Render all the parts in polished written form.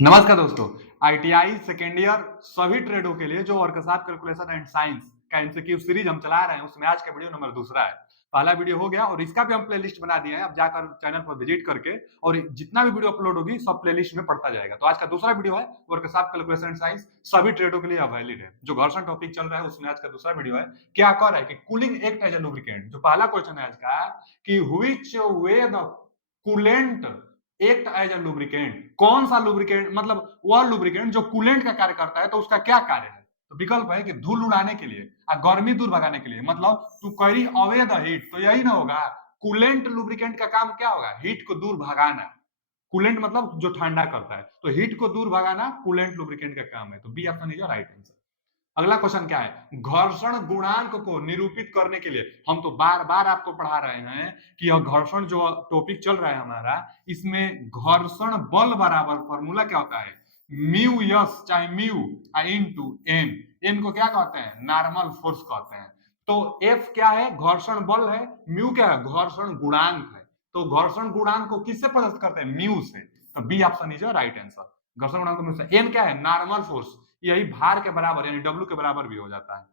नमस्कार दोस्तों। ITI second year सभी ट्रेडों के लिए जो वर्कशॉप कैलकुलेशन एंड साइंस का एमसीक्यू सीरीज हम चला रहे हैं उसमें आज का वीडियो नंबर दूसरा है। पहला वीडियो हो गया और इसका भी हम प्लेलिस्ट बना दिए हैं। अब जाकर चैनल पर विजिट करके और जितना भी वीडियो अपलोड होगी सब प्लेलिस्ट में पड़ता जाएगा। तो आज का दूसरा वीडियो है वर्कशॉप कैलकुलेशन एंड साइंस सभी ट्रेडों के लिए वैलिड है। जो घर्षण टॉपिक चल रहा है उसमें आज का दूसरा वीडियो है। क्या कह रहा है कि cooling act as a lubricant. जो पहला क्वेश्चन है आज का कि which way the coolant act as a lubricant. कौन सा लुब्रिकेंट मतलब वह लुब्रिकेंट जो कूलेंट का कार्य करता है, तो उसका क्या कार्य है। तो विकल्प है कि धूल उड़ाने के लिए और गर्मी दूर भगाने के लिए, मतलब to carry away the heat. तो यही ना होगा, कूलेंट लुब्रिकेंट का काम क्या होगा, हीट को दूर भगाना। कूलेंट मतलब जो ठंडा करता है, तो हीट को दूर भगाना कूलेंट लुब्रिकेंट का काम है। तो B option is right answer. अगला क्वेश्चन क्या है, घर्षण गुणांक को निरूपित करने के लिए हम तो बार बार आपको पढ़ा रहे हैं कि यह घर्षण जो टॉपिक चल रहा है हमारा, इसमें घर्षण बल बराबर फॉर्मूला क्या होता है, म्यू यस चाहे म्यू इनटू एन। एन को क्या कहते हैं, नॉर्मल फोर्स कहते हैं। तो एफ क्या है, घर्षण बल है। म्यू क्या है, घर्षण गुणांक है। तो घर्षण गुणांक को किससे प्रदर्शित करते हैं, म्यू से। तो B option is right answer. घर्षण गुणांक को म्यू से। एन क्या है, नॉर्मल फोर्स, यही भार के बराबर यानी डब्ल्यू के बराबर भी हो जाता है।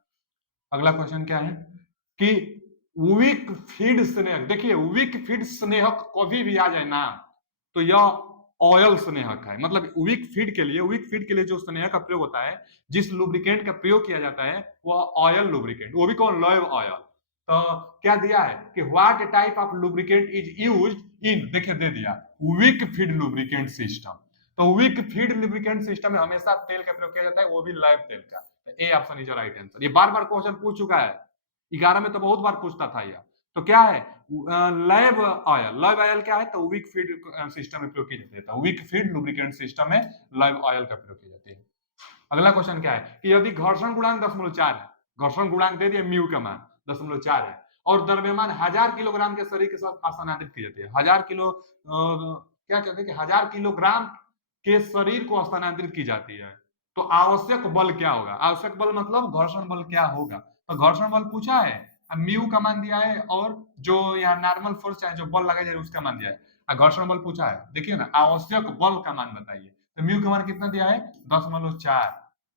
अगला क्वेश्चन क्या है कि विक फीड स्नेहक। देखिए विक फीड स्नेहक कभी भी आ जाए नाम तो यह ऑयल स्नेहक है। मतलब विक फीड के लिए जो स्नेहक का प्रयोग होता है, जिस लुब्रिकेंट का प्रयोग किया जाता है वह ऑयल लुब्रिकेंट, वो भी कौन, लॉयव ऑयल। तो क्या दिया है कि what type of lubricant is used in, देखिए दे दिया विक फीड लुब्रिकेंट सिस्टम। तो विक फीड लुब्रिकेंट सिस्टम में हमेशा तेल का प्रयोग किया जाता है, वो भी लैब तेल का। तो A option is right answer. ये बार बार क्वेश्चन पूछ चुका है, 11 में तो बहुत बार पूछता था यह। तो क्या है, लैब ऑयल। लैब ऑयल क्या है, तो विक फीड सिस्टम में प्रयोग की जाती है। तो विक फीड लुब्रिकेंट सिस्टम में लैब ऑयल का प्रयोग की जाती है। अगला क्वेश्चन क्या है कि यदि घर्षण गुणांक 10.4 है, घर्षण गुणांक दे दिए म्यू का मान 10.4 है, और द्रव्यमान 1000 किलोग्राम के शरीर के साथ स्थानांतरित की जाती है। 1000 किलो क्या कहते हैं कि 1000 किलोग्राम के शरीर को स्थानांतरित की जाती है। तो आवश्यक बल क्या होगा, आवश्यक बल मतलब घर्षण बल क्या होगा। तो घर्षण बल पूछा है, म्यू का मान दिया है, और जो यहाँ नॉर्मल फोर्स चाहे जो बल लगाया जाए उसका मान दिया है। घर्षण बल पूछा है, देखिए ना, आवश्यक बल का मान बताइए। तो म्यू का मान कितना दिया है, 10.4,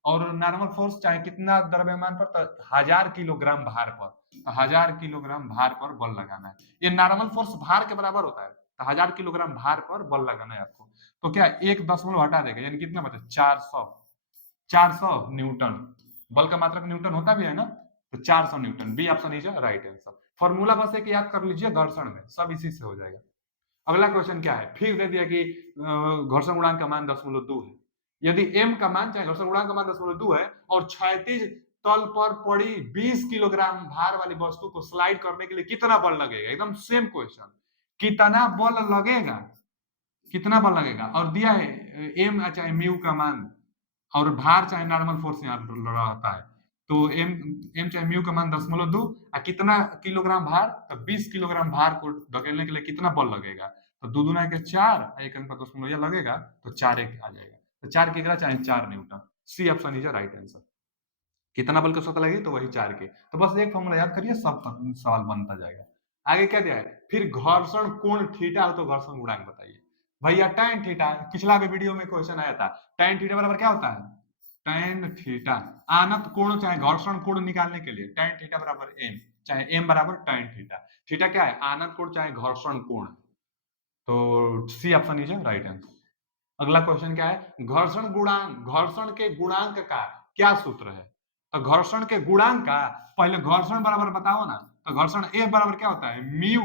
और नॉर्मल फोर्स चाहे कितना द्रव्यमान पर, तो 1000 किलोग्राम भार पर। तो 1000 किलोग्राम भार पर बल लगाना है। ये नॉर्मल फोर्स भार के बराबर होता है। तो 1000 किलोग्राम भार पर बल लगाना है आपको। तो क्या एक दशमलव हटा देगा, यानी कितना बचा, 400। 400 न्यूटन। बल का मात्रक न्यूटन होता भी है ना, तो 400 newton. B option is right answer. Formula बस एक याद कर लीजिए, घर्षण में सब इसी से हो जाएगा। अगला क्वेश्चन क्या है, फिर दे दिया कि घर्षण गुणांक का मान 10.2 है। यदि m का मान चाहे घर्षण गुणांक का मान 10.2 है और क्षैतिज तल पर पड़ी 20 किलोग्राम भार वाली वस्तु को स्लाइड करने के लिए कितना बल लगेगा, एकदम सेम क्वेश्चन। कितना बल लगेगा, कितना बल लगेगा, और दिया है एम चाहे म्यू का मान, और भार चाहे नॉर्मल फोर्स यहाँ रहता है। तो एम एम चाहे म्यू का मान 10.2, कितना किलोग्राम भार, तो 20 किलोग्राम भार को धकेलने के लिए कितना बल लगेगा। तो दो दूना के 4, एक अंक 10 लगेगा, तो 4 एक आ जाएगा। तो 4 की जगह चाहे 4 newton. C option is right answer. कितना बल की आवश्यकता लगेगी, तो वही 4 के। तो बस एक फॉर्मूला याद करिए, सब सवाल बनता जाएगा। आगे क्या दिया है, फिर घर्षण कोण थीटा हो तो घर्षण गुणांक बताइए। भैया tan थीटा, पिछला भी वीडियो में क्वेश्चन आया था। tan थीटा बराबर क्या होता है, tan थीटा आनत कोण चाहे घर्षण कोण निकालने के लिए tan थीटा बराबर m, चाहे m बराबर tan थीटा। थीटा क्या है, आनत कोण चाहे घर्षण कोण। तो C option is right answer. अगला क्वेश्चन क्या है, घर्षण गुणांक, घर्षण के गुणांक का क्या सूत्र है। तो घर्षण के गुणांक का पहले घर्षण बराबर बताओ ना। तो घर्षण ए बराबर क्या होता है, mu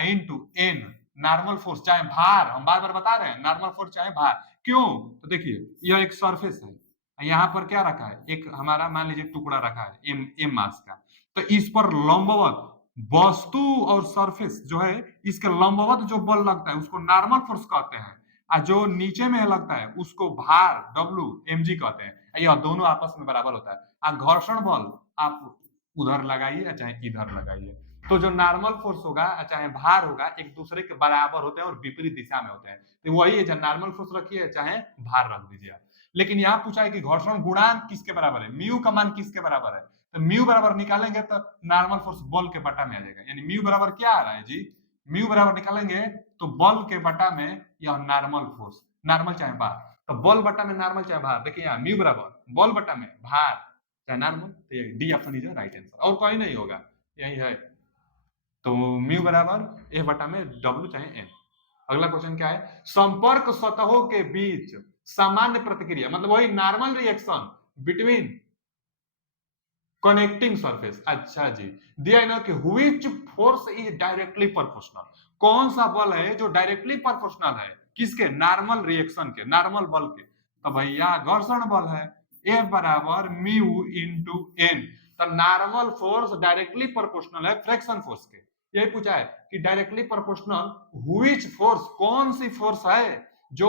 into N, normal force चाहे भार, हम बार बार बता रहे हैं नॉर्मल फोर्स चाहे भार। क्यों, तो देखिए यह एक सरफेस है, यहाँ पर क्या रखा है, एक हमारा मान लीजिए टुकड़ा रखा है एम मास का। तो इस पर लंबवत वस्तु और सरफेस जो है, इसके लंबवत जो बल लगता है उसको नॉर्मल फोर्स कहते हैं, और जो नीचे में लगता है उसको भार डब्ल्यू एम जी कहते हैं। यह दोनों आपस में बराबर होता है। घर्षण बल आप उधर लगाइए या चाहे इधर लगाइए, तो जो नॉर्मल फोर्स होगा चाहे भार होगा एक दूसरे के बराबर होते हैं और विपरीत दिशा में होते हैं। तो वही है, चाहे नॉर्मल फोर्स रखिए चाहे भार रख दीजिए आप। लेकिन यहाँ पूछा है कि घर्षण गुणांक किसके बराबर है, म्यू का मान किसके बराबर है। तो म्यू बराबर निकालेंगे तो नॉर्मल फोर्स बल के बटा में आ जाएगा, यानी म्यू बराबर क्या आ रहा है जी, म्यू बराबर निकालेंगे तो बल के बटा में यह नॉर्मल फोर्स, नॉर्मल चाहे बार। तो बॉल बटा में नॉर्मल चाहे भार, देखिए यहाँ म्यू बराबर बॉल बटा में भार चाहे नॉर्मल, तो ये D option is right answer, और कोई नहीं होगा, यही है। तो म्यू बराबर ए बटा में डब्ल्यू चाहे एन। अगला क्वेश्चन क्या है, संपर्क सतहों के बीच सामान्य प्रतिक्रिया, मतलब वही normal reaction between connecting surface. अच्छा जी, दिया है ना कि which force is directly proportional, कौन सा बल है जो डायरेक्टली प्रोपोर्शनल है किसके, नॉर्मल रिएक्शन के, नॉर्मल बल के, तो भैया घर्षण बल है। F बराबर म्यू इंटू एन, तो नॉर्मल फोर्स डायरेक्टली प्रोपोर्शनल है फ्रिक्शन फोर्स के। यही पूछा है कि डायरेक्टली प्रोपोर्शनल व्हिच फोर्स, कौन सी फोर्स है जो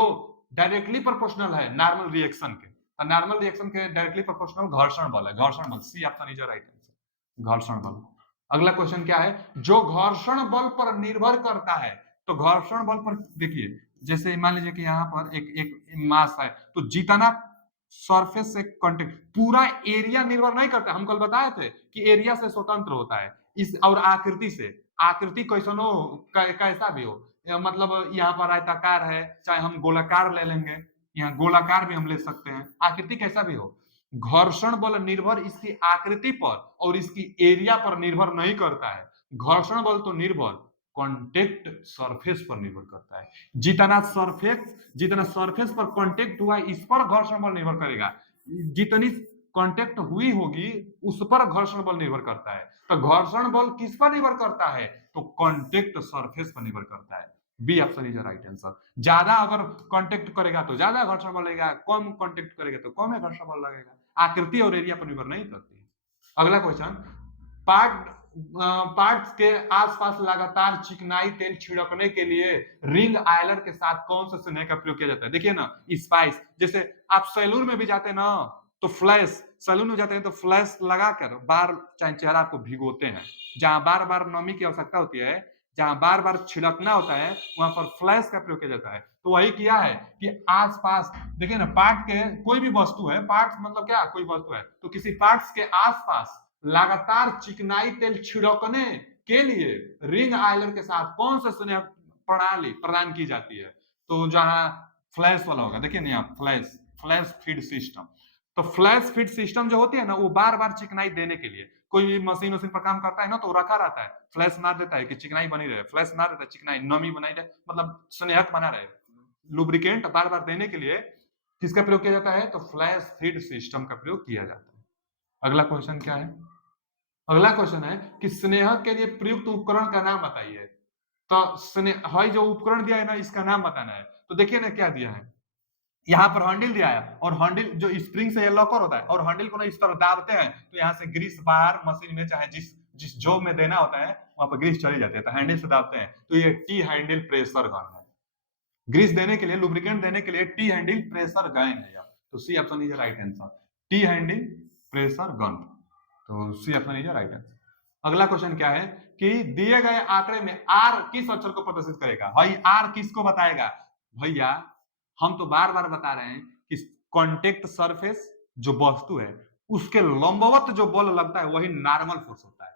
डायरेक्टली प्रोपोर्शनल है नॉर्मल रिएक्शन के, नॉर्मल रिएक्शन के डायरेक्टली प्रोपोर्शनल घर्षण बल है, घर्षण बल, C option is right answer, घर्षण बल। अगला क्वेश्चन क्या है, जो घर्षण बल पर निर्भर करता है, तो घर्षण बल पर देखिए, जैसे मान लीजिए कि यहाँ पर एक मास है, तो जितना सरफेस से कांटेक्ट, पूरा एरिया निर्भर नहीं करता, हम कल बताए थे कि एरिया से स्वतंत्र होता है इस, और आकृति से, आकृति कैसन हो कैसा भी हो, मतलब यहाँ पर आयताकार है, चाहे हम गोलाकार ले लेंगे, यहाँ गोलाकार भी हम ले सकते हैं, आकृति कैसा भी हो, घर्षण बल निर्भर इसकी आकृति पर और इसकी एरिया पर निर्भर नहीं करता है। घर्षण बल तो निर्भर कॉन्टेक्ट सरफेस पर निर्भर करता है, जितना सरफेस पर कॉन्टेक्ट हुआ इस पर घर्षण बल निर्भर करेगा, जितनी कॉन्टेक्ट हुई होगी उस पर घर्षण बल निर्भर करता है। तो घर्षण बल किस पर निर्भर करता है, तो कॉन्टेक्ट सरफेस पर निर्भर करता है। B option is right answer. ज्यादा अगर कांटेक्ट करेगा तो ज्यादा घर्षण बल लगेगा, कम कांटेक्ट करेगा तो कम घर्षण बल लगेगा, आकृति और एरिया पर निर्भर नहीं करती है। अगला क्वेश्चन, पार्ट्स के आसपास लगातार चिकनाई तेल छिड़कने के लिए रिंग आयलर के साथ कौन सा स्नेह का प्रयोग किया जाता है। देखिए ना, स्पाइस, जैसे आप सैलून में भी जाते हैं ना, तो फ्लैश, सैलून में जाते हैं तो फ्लैश लगाकर बार चाहे चेहरा को भिगोते हैं, जहां बार बार नमी की आवश्यकता होती है, जहां बार बार छिड़कना होता है, वहां पर फ्लैश का प्रयोग किया जाता है। तो वही किया है कि आसपास, देखिए ना, पार्ट के कोई भी वस्तु है, पार्ट मतलब क्या, कोई वस्तु है, तो किसी पार्ट्स के आसपास लगातार चिकनाई तेल छिड़कने के लिए रिंग आयलर के साथ कौन सा स्नेह प्रणाली प्रदान की जाती है, तो जहां फ्लैश वाला होगा, देखिए ना यहाँ फ्लैश फीड सिस्टम। तो फ्लैश फीड सिस्टम जो होती है ना, वो बार बार चिकनाई देने के लिए, कोई भी मशीन पर काम करता है ना, तो रखा रहता है, फ्लैश मार देता है कि चिकनाई बनी रहे, फ्लैश मार देता है चिकनाई नमी बनाई रहे, मतलब स्नेहक बना रहे, लुब्रिकेंट बार बार देने के लिए किसका प्रयोग किया जाता है, तो फ्लैश फीड सिस्टम का प्रयोग किया जाता है। अगला क्वेश्चन क्या है, अगला क्वेश्चन है कि स्नेहक के लिए प्रयुक्त उपकरण का नाम बताइए। तो स्नेह जो उपकरण दिया है ना, इसका नाम बताना है। तो देखिए ना क्या दिया है, यहाँ पर हैंडल दिया है, और हैंडल जो स्प्रिंग से लॉकर होता है, और हैंडल को ना इस तरह दाबते हैं तो यहाँ से ग्रीस बाहर मशीन में, चाहे जिस जिस जॉब में देना होता है वहां पर ग्रीस चली जाती है, तो हैंडल से दाबते हैं, तो ये टी हैंडल प्रेशर गन है, ग्रीस देने के लिए, लुब्रिकेंट देने के लिए टी हैंडल प्रेशर गन है। तो C option is right answer, T handle pressure gun, तो C option is right answer. अगला क्वेश्चन क्या है कि दिए गए आंकड़े में आर किस अक्षर को प्रदर्शित करेगा। भाई आर किसको बताएगा, भैया हम तो बार बार बता रहे हैं कि कॉन्टेक्ट सरफेस जो वस्तु है उसके लंबवत जो बल लगता है वही नॉर्मल फोर्स होता है।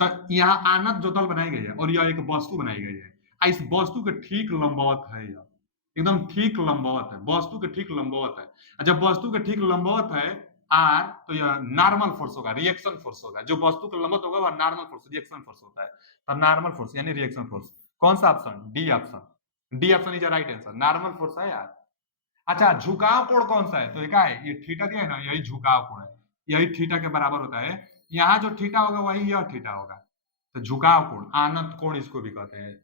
तो यहाँ आनत जो तल बनाई गई है और यह एक वस्तु बनाई गई है, इस वस्तु के ठीक लंबवत है, यह एकदम ठीक लंबवत है, वस्तु के ठीक लंबवत है। जब वस्तु के ठीक लंबवत है आर, तो यह नॉर्मल फोर्स होगा, रिएक्शन फोर्स होगा, जो वस्तु के लंबवत होगा वह नॉर्मल फोर्स, रिएक्शन फोर्स होता है। तो नॉर्मल फोर्स यानी रिएक्शन फोर्स, कौन सा option, D option, D option is right answer, normal force है यार। अच्छा, झुकाव कोण कौन सा है, तो क्या है, ये थीटा दिया है ना, यही झुकाव कोण है, यही थीटा के बराबर होता है, यहाँ जो थीटा होगा वही यह थीटा होगा, तो झुकाव कोण, आनत कोण इसको भी कहते हैं।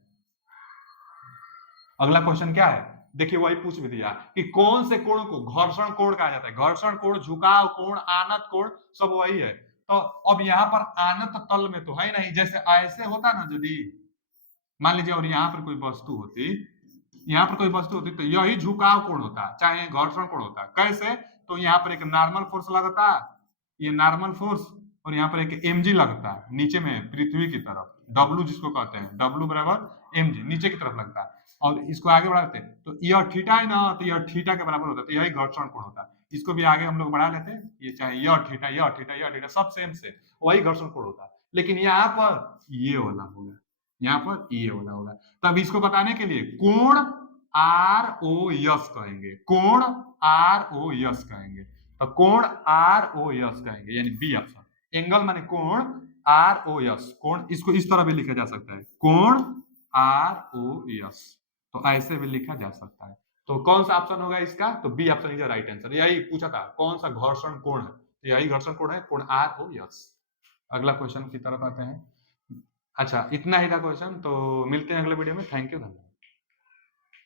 अगला क्वेश्चन क्या है, देखिए वही पूछ भी दिया कि कौन से कोण को घर्षण कोण कहा जाता है, घर्षण कोण, झुकाव कोण, आनत कोण, सब वही है। तो अब यहाँ पर आनत तल में तो है नहीं, जैसे ऐसे होता ना, यदि मान लीजिए और यहाँ पर कोई वस्तु होती, यहाँ पर कोई वस्तु होती, तो यही झुकाव कोण होता, चाहे घर्षण कोण होता। कैसे, तो यहाँ पर एक नॉर्मल फोर्स लगता, ये नॉर्मल फोर्स, और यहाँ पर एक mg लगता है नीचे में पृथ्वी की तरफ, W जिसको कहते हैं, W बराबर mg नीचे की तरफ लगता है, और इसको आगे बढ़ाते हैं तो यह थीटा है ना, तो यह थीटा के बराबर होता है, तो यही घर्षण कोण होता है। इसको भी आगे हम लोग बढ़ा लेते हैं, ये चाहे यह थीटा, यह थीटा, यह थीटा, सब सेम से वही घर्षण कोण होता है। लेकिन यहाँ पर ये वाला होगा, यहाँ पर ये वाला होगा। तब इसको बताने के लिए कोण आर ओ यस कहेंगे, कोण आर ओ यस कहेंगे। तो कोण आर ओ यस कहेंगे, यानी बी ऑप्शन। एंगल माने कोण, आर ओ यस, कोण इसको इस तरह भी लिखा जा सकता है, कोण आर ओ यस, तो ऐसे भी लिखा जा सकता है। तो कौन सा ऑप्शन होगा इसका? तो B option is right answer. यही पूछा था कौन सा घर्षण कोण है, तो यही घर्षण कोण है, कोण आर ओ यस। अगला क्वेश्चन की तरफ आते हैं। अच्छा, इतना ही था क्वेश्चन, तो मिलते हैं अगले वीडियो में। थैंक यू, धन्यवाद।